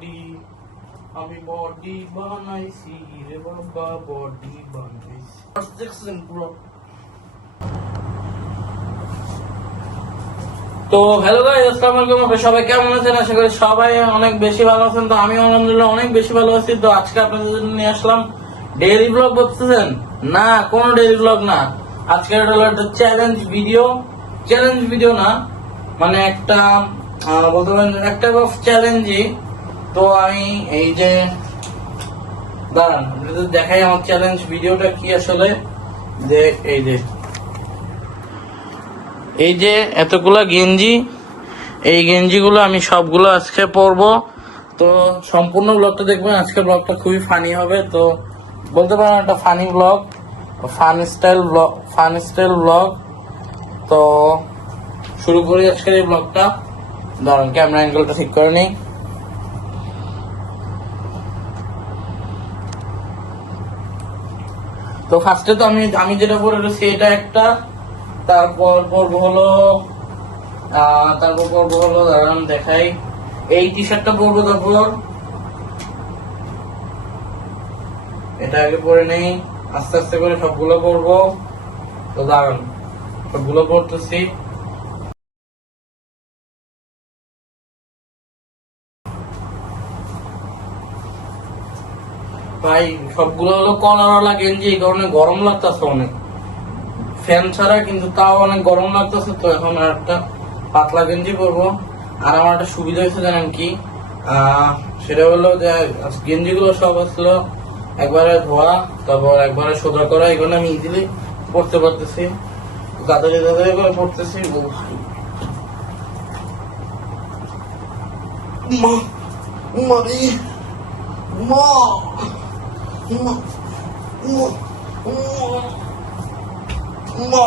Body, আমি body বানাইছি রে বাবা, বডি বানাইছি। দেখছেন পুরো। তো হ্যালো গাইস, আসসালামু আলাইকুম। আপনারা সবাই কেমন আছেন? আশা করি সবাই অনেক বেশি ভালো আছেন। তো আমি আলহামদুলিল্লাহ অনেক বেশি ভালো আছি। তো আজকে আপনাদের জন্য নিয়ে আসলাম ডেইলি ব্লগ। বলতেছেন না, কোনো ডেইলি ব্লগ না, আজকে হলো একটা চ্যালেঞ্জ ভিডিও। চ্যালেঞ্জ ভিডিও না, মানে একটা বলতে পারেন একটা অফ চ্যালেঞ্জই। তো আমি এই যে দাঁড়ান দেখাই আমার চ্যালেঞ্জ ভিডিওটা কি আসলে। যে এই যে এতগুলা গেঞ্জি, এই গেঞ্জিগুলো আমি সবগুলো আজকে পরবো। তো সম্পূর্ণ ব্লগটা দেখবেন। আজকে ব্লগটা খুবই ফানি হবে। তো বলতে পারেন একটা funny blog, fun style blog. তো শুরু করি আজকের এই ব্লগটা। দাঁড়ান ক্যামেরা অ্যাঙ্গেলটা ঠিক করে নিই। তো ফার্স্টে তো আমি যেটা পরে রয়েছি এটা একটা, তারপর পরবো হলো দাঁড়ান দেখাই, এই টি শার্টটা পরবো। তারপর এটা আগে পরে নেই, আস্তে আস্তে করে সবগুলো পরবো। তো দাঁড়ান সবগুলো পরতেছি। ভাই সবগুলো হলো কলারওয়ালা গেঞ্জি, এই কারণে গরম লাগতেছে অনেক, ফ্যান ছাড়া কিন্তু তাও অনেক গরম লাগতেছে। তো এখন আর একটা পাতলা গেঞ্জি পরবো। আর আমার একটা সুবিধা হয়েছে জানেন কি, সেটা হলো যে গেঞ্জি গুলো সব আসলো একবারে ধোয়া, তারপর একবারে সোজা করা, এগুলো আমি ইজিলি পড়তে পারতেছি, তাড়াতাড়ি তাড়াতাড়ি করে পড়তেছি। মা মারি মা মা মা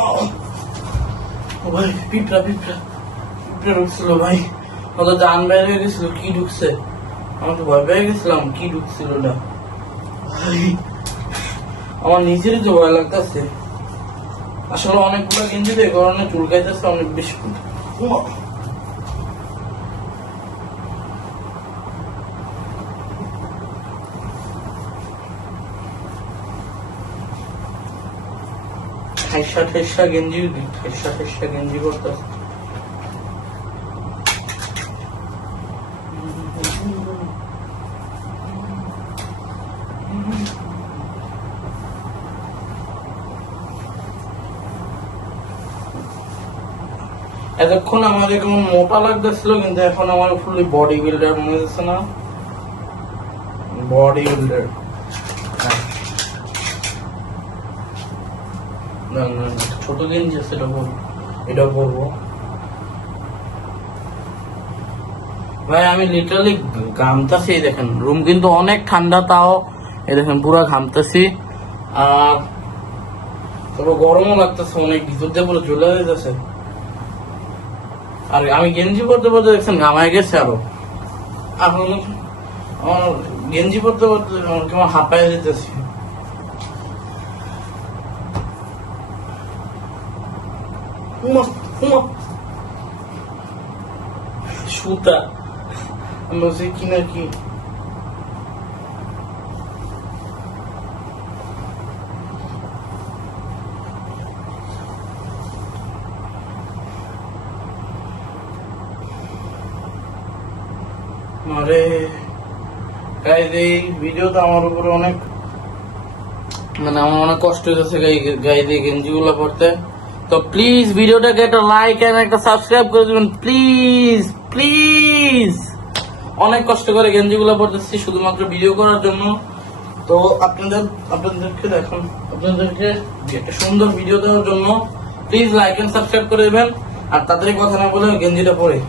ভাই, পিঁপড়া ঢুকছিল ভাই, আমাদের জান বের হয়ে গেছিল। কি ঢুকছে? আমার তো ভয় পেয়ে গেছিলাম, কি ঢুকছিল না ভাই, আমার নিজেরই তো ভয় লাগতেছে। আসলে অনেকগুলো গেঞ্জি দিয়ে কারণে চুলকাইতেছে অনেক বেশি। ঠেসা গেঞ্জি করতেছে। এতক্ষণ আমাদের কেমন মোটা লাগতেছিল, কিন্তু এখন আমার ফুলি বডি বিল্ডার মনে হচ্ছে না, বডি বিল্ডার। ছোট গেঞ্জি আছে, এটা পরবো। ভাই আমি লিটারালি ঘামতাছি, দেখেন রুম কিন্তু অনেক ঠান্ডা, তাও এই দেখেন পুরো ঘামতাছি। আর তারপর গরমও লাগতেছে অনেক, ভিতর দিয়ে পুরো ঝুলে যেতেছে। আর আমি গেঞ্জি পরতে পরতে দেখছেন ঘামায় গেছে আরো। এখন আমার গেঞ্জি পরতে পরতে কেমন হাঁপায় যেতেছি। সুতা আমি বলছি কি না কি, আরে গাইজ এই ভিডিওটা আমার উপরে অনেক, মানে আমার অনেক কষ্ট হয়েছে গাইজ এই গেঞ্জি গুলো পড়তে। তো প্লিজ ভিডিওটাকে একটা লাইক এন্ড একটা সাবস্ক্রাইব করে দিবেন প্লিজ প্লিজ। অনেক কষ্ট করে গেঞ্জি গুলো পড়তেছি শুধুমাত্র ভিডিও করার জন্য। তো আপনাদেরকে দেখুন, আপনাদেরকে একটা সুন্দর ভিডিও দেওয়ার জন্য প্লিজ লাইক এন্ড সাবস্ক্রাইব করে দিবেন। আর তাড়াতাড়ি কথা না বলে গেঞ্জিটা পরে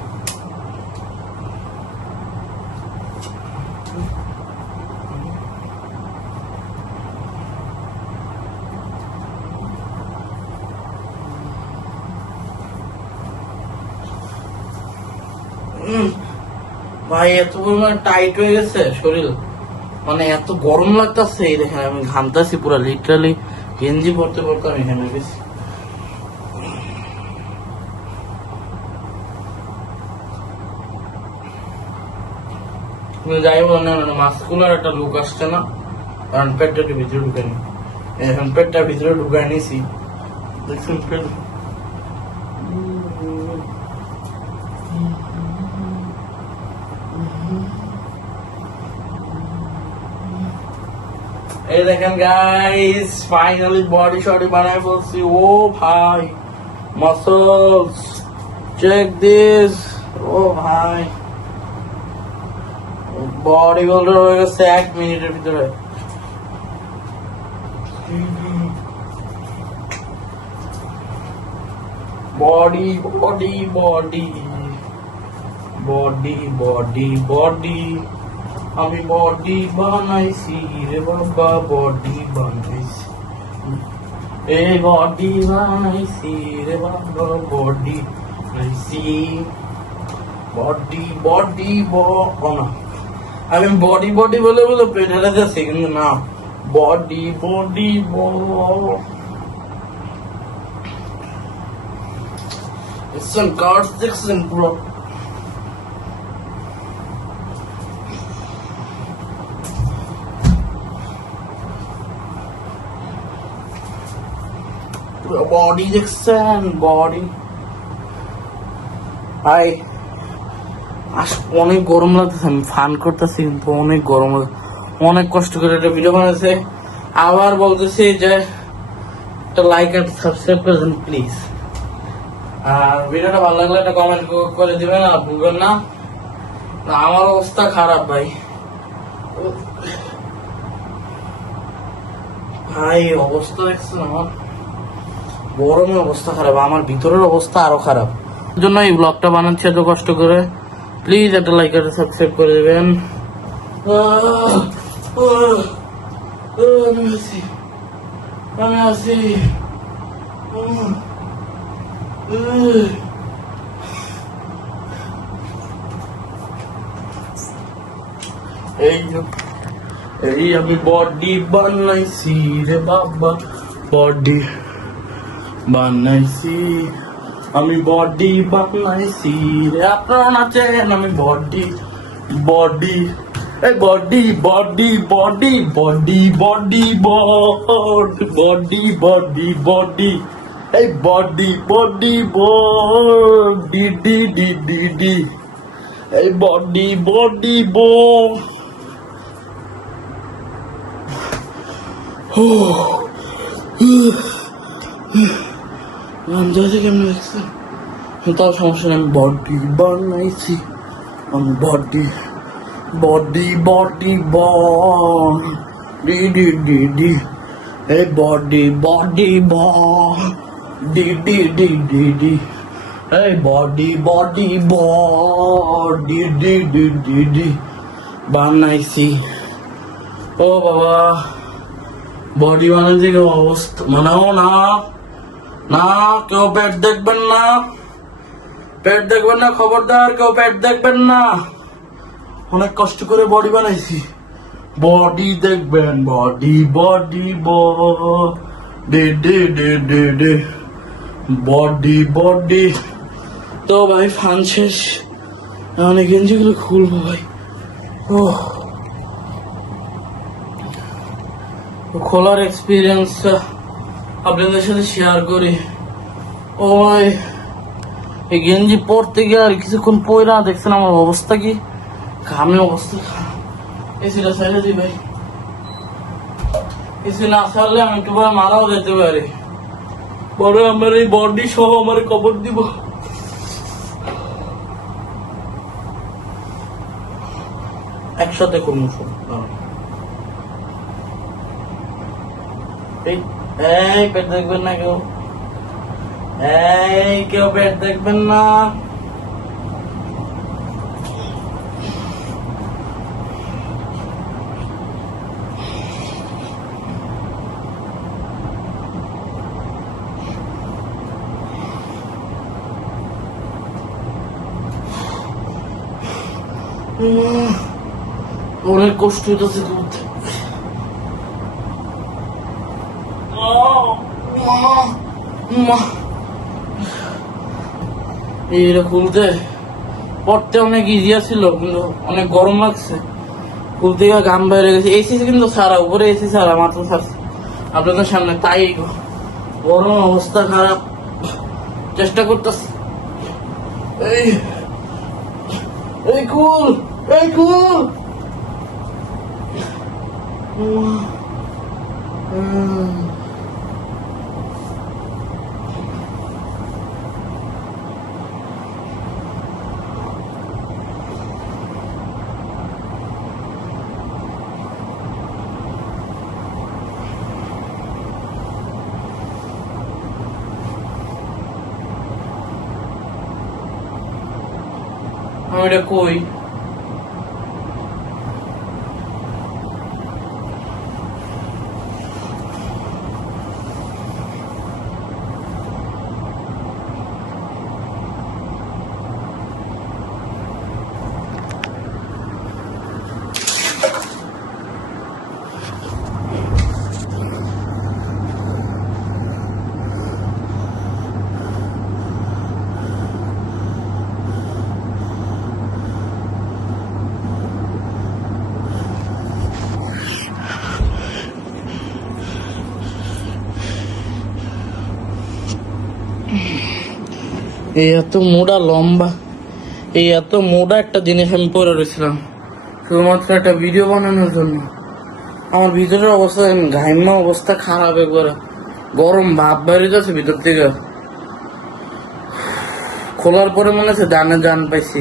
ভাই এত পরিমাণে টাইট হয়ে গেছে শরীর, মানে এত গরম লাগতেছে। এই দেখেন আমি ঘামতেছি পুরো, লিটারালি গেঞ্জি পরতে পরতে আমি ঘেমে গেছি। যাই বলেন মাস্কুলার একটা লুক আসছে না, কারণ পেটটা একটু ভিতরে ঢুকে নি। এখন পেটটা ভিতরে ঢুকায় নিছি, দেখছেন পেট। এই দেখেন গাইস, ফাইনালি বডি শডি বানায় ফেলছি। ও ভাই, মাসলস, চেক দিস। ও ভাই, বডি বিল্ডার হয়ে গেছে 1 মিনিটের ভিতরে। Body body body body body body, আমি বডি বানাইছি রে বাবা, বডি বানাইছি, এই বডি বানাইছি রে বাবা, বডি বানাইছি, বডি বডি না, আমি বডি বডি বলে বলে পেটে যাচ্ছি, কিন্তু না, বডি বডি দেখছেন কার্ডস, দেখছেন পুরো। বডি দেখছেন, বডি। ভাই অনেক গরম লাগতেছে, আমি ফান করতেছি কিন্তু অনেক গরম, অনেক কষ্ট করে একটা ভিডিও বানাচ্ছে। আবার বলতেছি যে একটা লাইক আর সাবস্ক্রাইব করে দেন প্লিজ, আর ভিডিওটা ভালো লাগলে একটা কমেন্ট করে দিবেন, আর ভুলবেন না। আমার অবস্থা খারাপ ভাই, ভাই অবস্থা দেখছেন আমার, গরমের অবস্থা খারাপ, আমার ভিতরের অবস্থা আরো খারাপ। এর জন্য এই ব্লগটা বানাচ্ছি এত কষ্ট করে। প্লিজ একটা লাইক আর সাবস্ক্রাইব করে দেবেন। আমি আছি এই আমি বডি বানাইছি রে বাবা, বডি বানাইছি, আমি বডি বানাইছি রে। আপনারা নাচেন, আমি বডি বডি, এই body body body body body body body body, এই বডি বডি বডি ডি ডি ডি ডি, এই বডি বডি কেমন লাগছে তাও সমস্যা নেই, আমি বডি বানাইছি, আমি বডি বডি বডি বডি ডি ডি ডি, এই বডি বডি বডি ডি ডি ডি ডি, এই বডি বডি বডি ডি ডি ডি ডি বানাইছি। ও বাবা, বডি বানাইছি, কেউ অবস্থা মানাও না, না কেউ পেট দেখবেন না, পেট দেখবেন না, খবরদার কেউ পেট দেখবেন না। অনেক কষ্ট করে বডি বানাইছি, বডি দেখবেন, body body body day day day day, body body. তো ভাই ফান শেষ, অনেক গেঞ্জিগুলো খুলবো ভাই। ও খোলার এক্সপিরিয়েন্সটা আপনাদের সাথে শেয়ার করি। ও ভাই, এই গেঞ্জি পরতে গিয়ে আর কিছুক্ষণ পয়রা দেখছেন আমার অবস্থা কি, ঘামে অবস্থা খারাপ। এসিটা ছেড়ে দিই ভাই, এসি না ছাড়লে আমি একটু মারাও যেতে পারি, পরে আমার এই বডি সহ আমার কবর দিব। একসাথে করবো সব। এই পেট দেখবেন না কেউ, এই কেউ পেট দেখবেন না। অনেক কষ্ট হইতেছে করতে। এইটা খুলতে পড়তে অনেক ইজি ছিল, কিন্তু অনেক গরম লাগছে। ফুল থেকে গাম বাইরে গেছে। এসি কিন্তু সারা, উপরে এসি সারা, মাত্র ছাড়ছে আপনাদের সামনে। তাই গরম অবস্থা খারাপ, চেষ্টা করতেছি। এই এই কুল, এই কুল। আমি এটা কই? এই এত মোটা লম্বা, এই এত মোটা একটা জিনিস আমি পরে রয়েছিলাম শুধুমাত্র একটা ভিডিও বানানোর জন্য। আমার ভিতরের অবস্থা, ঘাইমা অবস্থা খারাপ, একবার গরম ভাব বাইরে যাচ্ছে ভিতর থেকে। খোলার পরে মনে হচ্ছে জানে জান পাইছি,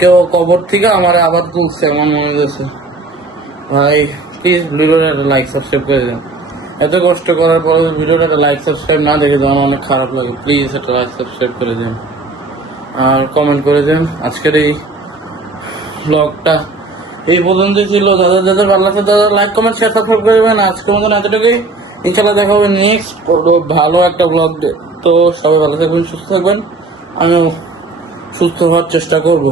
কেউ কবর থেকে আমার আবার তুলছে আমার মনে হচ্ছে। ভাই প্লিজ ভিডিওটা একটা লাইক সাবস্ক্রাইব করে দেন। এত কষ্ট করার পরে ভিডিওটা একটা লাইক সাবস্ক্রাইব না দেখে দেন, অনেক খারাপ লাগে। প্লিজ একটা লাইক সাবস্ক্রাইব করে দেন আর কমেন্ট করে দেন। আজকের এই ব্লগটা এই পর্যন্ত ছিল। যাদের যাদের ভালো লাগছে তাদের লাইক কমেন্ট শেয়ার সাবস্ক্রাইব করে দেবেন। আজকের মতন এতটুকুই, ইনশাল্লাহ দেখা হবে নেক্সট ভালো একটা ব্লগ। তো সবাই ভালো থাকবেন, সুস্থ থাকবেন, আমিও সুস্থ হওয়ার চেষ্টা করবো।